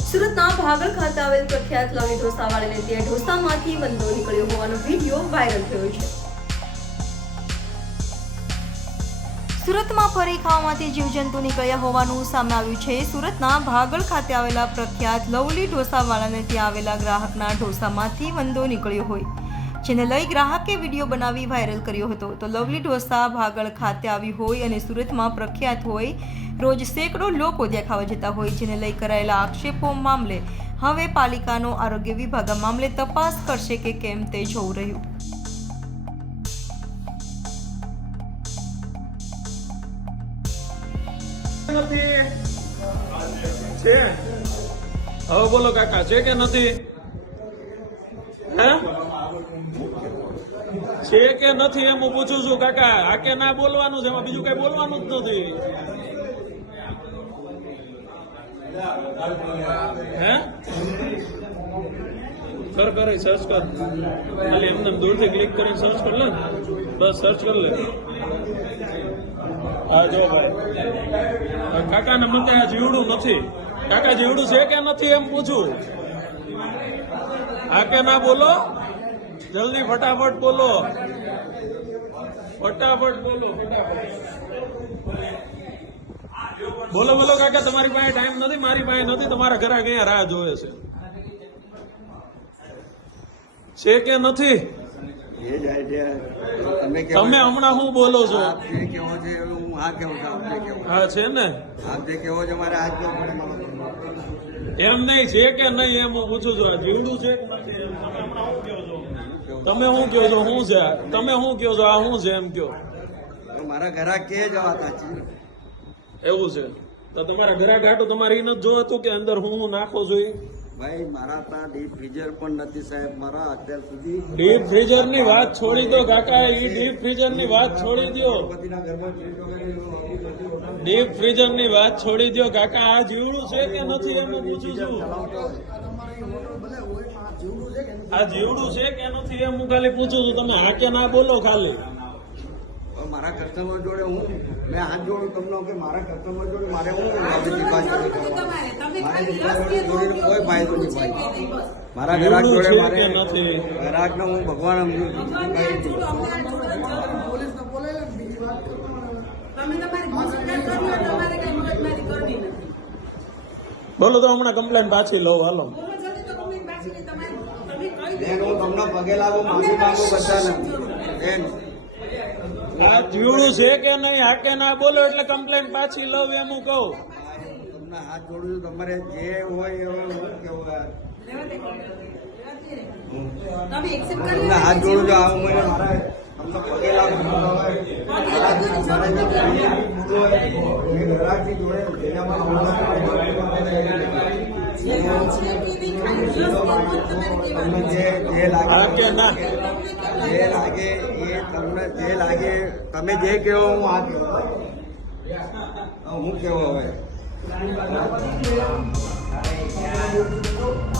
સુરતના ભાગળ ખાતે આવેલ પ્રખ્યાત લવી ઢોસાવાળાને ત્યાં ઢોસામાંથી બંદો નીકળ્યો હોવાનો વીડિયો વાયરલ થયો છે. સુરતમાં ફરી ખાવામાંથી જીવજંતુ નીકળ્યા હોવાનું સામે આવ્યું છે. સુરતના ભાગળ ખાતે આવેલા પ્રખ્યાત લવલી ઢોસાવાળાને ત્યાં આવેલા ગ્રાહકના ઢોસામાંથી વંદો નીકળ્યો હોય. જેને લઈ ગ્રાહકે વીડિયો બનાવી વાયરલ કર્યો હતો. તો લવલી ઢોસા, ભાગળ ખાતે આવી હોય અને સુરતમાં પ્રખ્યાત હોય, રોજ સેંકડો લોકો ત્યાં ખાવા જતા હોય જેને લઈ કરાયેલા આક્ષેપો મામલે હવે પાલિકાનો આરોગ્ય વિભાગ આ મામલે તપાસ કરશે કે કેમ તે જોવું રહ્યું. છે. હવે બોલો કાકા, છે કે નથી? હે? છે કે નથી એમ હું પૂછું છું, કાકા, આ કે ના બોલવાનું છે? એમાં બીજું કઈ બોલવાનું જ નથી. હે? કર કરે સર્ચ કર. ખાલી એમને દૂરથી ક્લિક કરીને સર્ચ કર લે બસ સર્ચ કર લે. હા, જો ભાઈ. કાકાને મતે આ જીવડું નથી. કાકા, જીવડું છે કે નથી એમ પૂછું? હા કે ના બોલો? જલ્દી ફટાફટ બોલો. ફટાફટ બોલો. ફટાફટ બોલો બોલો, કાકા, તમારી પાસે ટાઈમ નથી, મારી પાસે નથી, તમારા ઘરે અહીંયા રાહ જોવે છે કે નથી? એ જ આઈડિયા તમે તમે હમણાં હું બોલો છો? આપ જે કેવો છે હું આ કેવું છું આપ જે કેવો હા છે ને? આપ જે કેવો છે મારે આજ કેવું પડે એમ નહીં છે કે નહીં એમ હું પૂછું છું. જીવડું છે કે નથી એમ? તમે હમણાં શું કહો છો? તમે શું કહો છો? શું છે? તમે શું કહો છો? આ શું છે એમ કહો. મારા ઘરા કે જવા સાચી એવું છે. તો તમારા ઘરે ઘાટો તમારે એ નથી જોવાતું કે અંદર હું હું નાખો છો ઈ? ભાઈ મારા ત્યાં ડીપ ફ્રીઝર પણ નથી સાહેબ. મારા અત્યાર સુધી ડીપ ફ્રીઝરની વાત છોડી દો કાકા એ ડીપ ફ્રીઝરની વાત છોડી દો. ડીપ ફ્રીઝરની વાત છોડી દો કાકા આ જીવડું છે કે નથી એમ પૂછું છું? આ જીવડું છે કે નથી એમ હું ખાલી પૂછું છું તમે હા કે ના બોલો ખાલી. હવે મારા કસ્ટમર જોડે હું મેં હાથ જોડું તમને કે મારા કસ્ટમર જોડે મારે હું જોડે કરવાની? મારે જોડે કોઈ ફાયદો નહીં ભાઈ. મારા ગ્રાહક જોડે મારે ગ્રાહકને હું ભગવાન સમજુ બોલો તો હમણાં કમ્પ્લેન પાછી લો હાલો. તો બેન હું તમને પગે લાગુ માફી માંગુ બધાને. બેન જીવડું છે કે નહીં હા કે ના બોલો એટલે કમ્પ્લેન પાછી લઉં એમ હું કહું. તમને હાથ જોડું છું તમારે જે હોય એવું કેવું લેવા હાથ જોડું છું આવું મને મારા તમને પગે લાગુ જોડે જે જ લાગે જે લાગે એ તમને, જે લાગે, તમે જે કહો હું આ કહું. હું કેવો હવે?